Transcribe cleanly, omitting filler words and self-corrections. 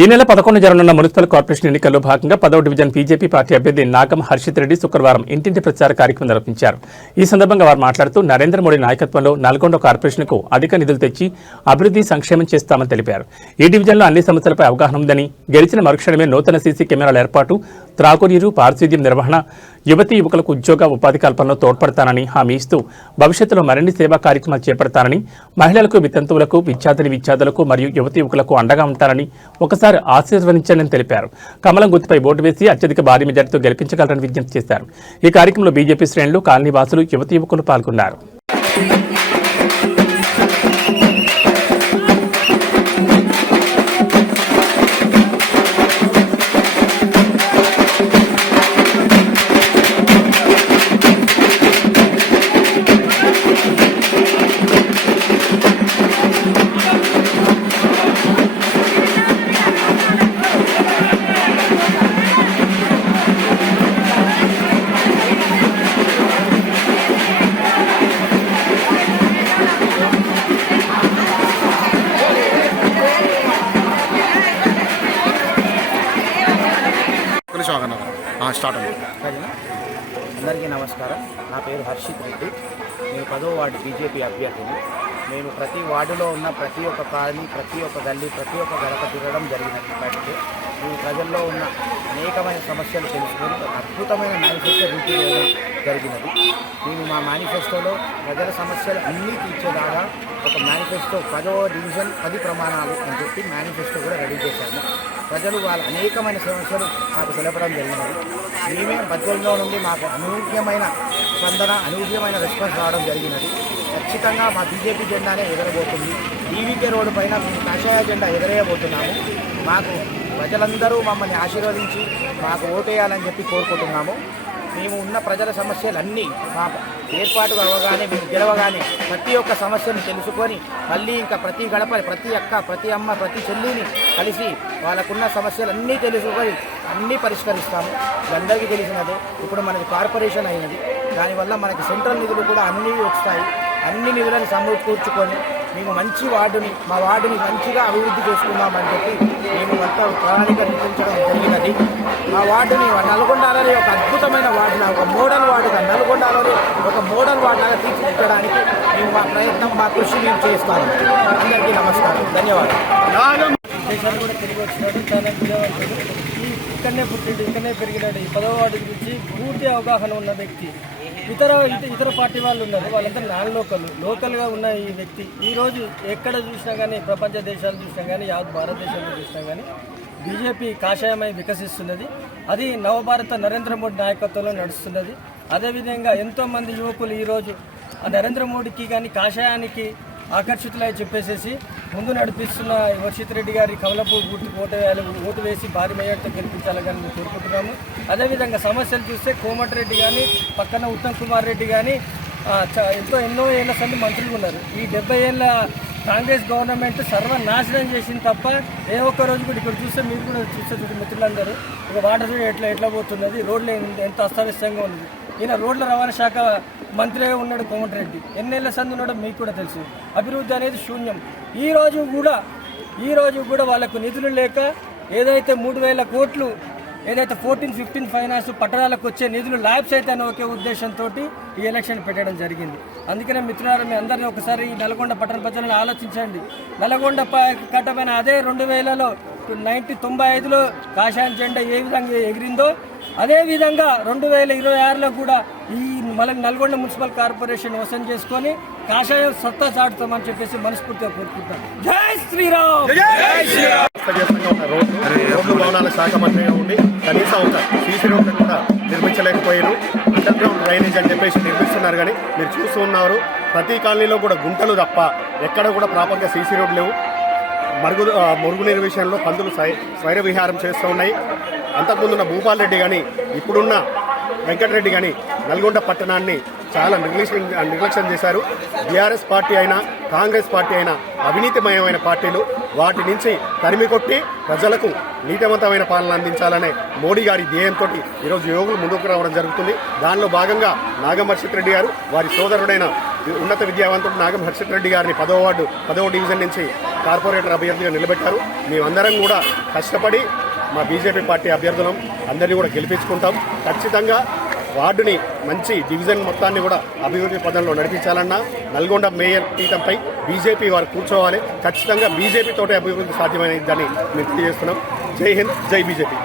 ఈ నెల 11 జరగనున్న మున్సిపల్ కార్పొరేషన్ ఎన్నికల్లో భాగంగా 10వ డివిజన్ బీజేపీ పార్టీ అభ్యర్థి నాగం హర్షిత్ రెడ్డి శుక్రవారం ఇంటింటి ప్రచార కార్యక్రమం నిర్వహించారు. ఈ సందర్భంగా వారు మాట్లాడుతూ నరేంద్ర మోడీ నాయకత్వంలో నల్గొండ కార్పొరేషన్కు అధిక నిధులు తెచ్చి అభివృద్ధి సంక్షేమం చేస్తామని తెలిపారు. ఈ డివిజన్లో అన్ని సమస్యలపై అవగాహన ఉందని, గెలిచిన మరుక్షణమే నూతన సీసీ కెమెరాల ఏర్పాటు, త్రాగునీరు, పారిశుద్ధ్యం నిర్వహణ, యువతీ యువకులకు ఉద్యోగ ఉపాధి కల్పనలో తోడ్పడతానని హామీ ఇస్తూ భవిష్యత్తులో మరిన్ని సేవా కార్యక్రమాలు చేపడతానని, మహిళలకు, వితంతువులకు, విద్యార్థులకు మరియు యువతీ యువకులకు అండగా ఉంటారని ఒకసారి ఆశీర్వదించాలని తెలిపారు. కమలం గుర్తుపై ఓటు వేసి అత్యధిక భారీ మెజార్టీతో గెలిపించగలరని విజ్ఞప్తి చేశారు. ఈ కార్యక్రమంలో బీజేపీ శ్రేణులు, కాలనీ వాసులు, యువతీ యువకులు పాల్గొన్నారు. అందరికీ నమస్కారం. నా పేరు హర్షిత్ రెడ్డి. నేను 10వ వార్డు బీజేపీ అభ్యర్థిని. నేను ప్రతి వార్డులో ఉన్న ప్రతి ఒక్క కాలనీ, ప్రతి ఒక్క గల్లీ, ప్రతి ఒక్క గడప తిరగడం జరిగినది. బట్టి మేము ప్రజల్లో ఉన్న అనేకమైన సమస్యలు తెలుసుకొని అద్భుతమైన మేనిఫెస్టో రూపీ చేయడం జరిగినది. మేము మా మేనిఫెస్టోలో ప్రజల సమస్యలు అన్నీ తీర్చేలాగా ఒక మేనిఫెస్టో 10వ డివిజన్ 10 ప్రమాణాలు అని చెప్పి మేనిఫెస్టో కూడా రెడీ చేశాము. ప్రజలు వాళ్ళ అనేకమైన సమస్యలు మాకు తెలపడం జరిగినది. మేమే ప్రజల్లో నుండి మాకు అనూహ్యమైన స్పందన, అనూహ్యమైన రెస్పాన్స్ రావడం జరిగినది. ఖచ్చితంగా మా బీజేపీ జెండానే ఎగరబోతుంది. ఈవీకే రోడ్డు పైన మేము కాషాయ జెండా ఎగరేయబోతున్నాము. మాకు ప్రజలందరూ మమ్మల్ని ఆశీర్వదించి మాకు ఓటేయాలని చెప్పి కోరుకుంటున్నాము. మేము ఉన్న ప్రజల సమస్యలన్నీ మా ఏర్పాటు అవ్వగానే, మేము గెలవగానే ప్రతి ఒక్క సమస్యను తెలుసుకొని మళ్ళీ ఇంకా ప్రతి గడప, ప్రతి అక్క, ప్రతి అమ్మ, ప్రతి చెల్లిని కలిసి వాళ్ళకున్న సమస్యలన్నీ తెలుసుకొని అన్నీ పరిష్కరిస్తాము. అందరికీ తెలిసినదే ఇప్పుడు మనకి కార్పొరేషన్ అయినది. దానివల్ల మనకి సెంట్రల్ నిధులు కూడా అన్నీ వస్తాయి. అన్ని నిధులను సమకూర్చుకొని మేము మంచి మా వార్డుని మంచిగా అభివృద్ధి చేసుకుందామని చెప్పి మేము అంతా ప్రణాళిక నిర్మించడం జరిగినది. మా వార్డుని నల్గొండలోని ఒక అద్భుతమైన వార్డుగా, ఒక మోడల్ వార్డుగా, నల్గొండలోని ఒక మోడల్ వార్డుగా తీర్చిదిద్దడానికి మేము మా ప్రయత్నం, మా కృషి మేము చేస్తాము. అందరికీ నమస్కారం, ధన్యవాదాలు. దేశాలు కూడా తిరిగి వచ్చినాడు, చాలా విజయవంతుడు. ఇక్కడనే పుట్టిండు, ఇక్కడనే పెరిగినాడు. ఈ 10వ వార్డు గురించి పూర్తి అవగాహన ఉన్న వ్యక్తి. ఇతర పార్టీ వాళ్ళు ఉన్నారు, వాళ్ళంతా లోకల్గా ఉన్న ఈ వ్యక్తి ఈరోజు ఎక్కడ చూసినా కానీ, ప్రపంచ దేశాలు చూసినా కానీ, యావత్ భారతదేశంలో చూసినా కానీ బీజేపీ కాషాయమై వికసిస్తున్నది. అది నవభారత నరేంద్ర మోడీ నాయకత్వంలో నడుస్తున్నది. అదేవిధంగా ఎంతోమంది యువకులు ఈరోజు ఆ నరేంద్ర మోడీకి కానీ కాషాయానికి ఆకర్షితులై చెప్పేసేసి ముందు నడిపిస్తున్న హర్షిత్ రెడ్డి గారి కమలపు ఓటు వేసి భారీ మెజార్టీతో గెలిపించాలని మేము కోరుకుంటున్నాము. అదేవిధంగా సమస్యలు చూస్తే కోమటిరెడ్డి కానీ, పక్కన ఉత్తమ్ కుమార్ రెడ్డి కానీ ఎన్నో ఏళ్ల సంది మంత్రులు ఉన్నారు. ఈ 70 ఏళ్ళ కాంగ్రెస్ గవర్నమెంట్ సర్వనాశనం చేసింది తప్ప ఏ ఒక్క రోజు కూడా ఇక్కడ చూస్తే మీరు కూడా చూస్తే మిత్రులందరూ ఇక వాటర్ ఎట్లా పోతున్నది, రోడ్లు ఎంత అస్తవ్యస్తంగా ఉంది. ఈయన రోడ్ల రవాణా శాఖ మంత్రిగా ఉన్నాడు కోమటిరెడ్డి. ఎన్నేళ్ల సంది ఉన్నాడో మీకు కూడా తెలుసు. అభివృద్ధి అనేది శూన్యం. ఈ రోజు కూడా వాళ్ళకు నిధులు లేక ఏదైతే 3,000 కోట్లు ఏదైతే 14-15 ఫైనాన్స్ పట్టణాలకు వచ్చే నిధులు ల్యాబ్స్ అయితే అనే ఒకే ఉద్దేశంతో ఈ ఎలక్షన్ పెట్టడం జరిగింది. అందుకనే మిత్రులారా, మీ అందరినీ ఒకసారి ఈ నల్గొండ పట్టణ ప్రజలను ఆలోచించండి. నల్గొండ కట్టమైన అదే 2000లో 95లో కాషాయం జెండా ఏ విధంగా ఎగిరిందో అదేవిధంగా 2026లో కూడా ఈ నల్గొండ మున్సిపల్ కార్పొరేషన్ వసూలు చేసుకొని కాషాయం సత్తా చాటుతామని చెప్పేసి మనస్ఫూర్తిగా కోరుకుంటాం. జై శ్రీరామ్. రోడ్డు భవనాల శాఖ మంత్రిగా ఉండి కనీసం ఒక సీసీ రోడ్లు కూడా నిర్మించలేకపోయారు. అండర్ గ్రౌండ్ డ్రైనేజ్ అని చెప్పేసి నిర్మిస్తున్నారు. కానీ మీరు చూస్తూ ఉన్నారు, ప్రతి కాలనీలో కూడా గుంటలు తప్ప ఎక్కడ కూడా ప్రాపర్గా సీసీ రోడ్లు లేవు. మురుగునీరు విషయంలో పందులు స్వైర విహారం చేస్తూ ఉన్నాయి. అంతకుముందున్న భూపాల్ రెడ్డి కానీ, ఇప్పుడున్న వెంకటరెడ్డి కానీ నల్గొండ పట్టణాన్ని చాలా నిర్లక్ష్యం చేశారు. బీఆర్ఎస్ పార్టీ అయినా, కాంగ్రెస్ పార్టీ అయినా అవినీతిమయమైన పార్టీలు. వాటి నుంచి తరిమి కొట్టి ప్రజలకు నీతివంతమైన పాలన అందించాలనే మోడీ గారి ధ్యేయంతో ఈరోజు యువకులు ముందుకు రావడం జరుగుతుంది. దానిలో భాగంగా నాగం హర్షిత్ రెడ్డి గారు వారి సోదరుడైన ఉన్నత విద్యావంతుడు నాగం హర్షిత్ రెడ్డి గారిని 10వ వార్డు 10వ డివిజన్ నుంచి కార్పొరేటర్ అభ్యర్థిగా నిలబెట్టారు. మేమందరం కూడా కష్టపడి మా బీజేపీ పార్టీ అభ్యర్థులం అందరినీ కూడా గెలిపించుకుంటాం. ఖచ్చితంగా వార్డుని మంచి డివిజన్ మొత్తాన్ని కూడా అభివృద్ధి పదంలో నడిపించాలన్నా నల్గొండ మేయర్ పీఠంపై బీజేపీ వారు కూర్చోవాలి. ఖచ్చితంగా బీజేపీ తోటే అభివృద్ధి సాధ్యమైనదని మేము తెలియజేస్తున్నాం. జై హింద్, జై బీజేపీ.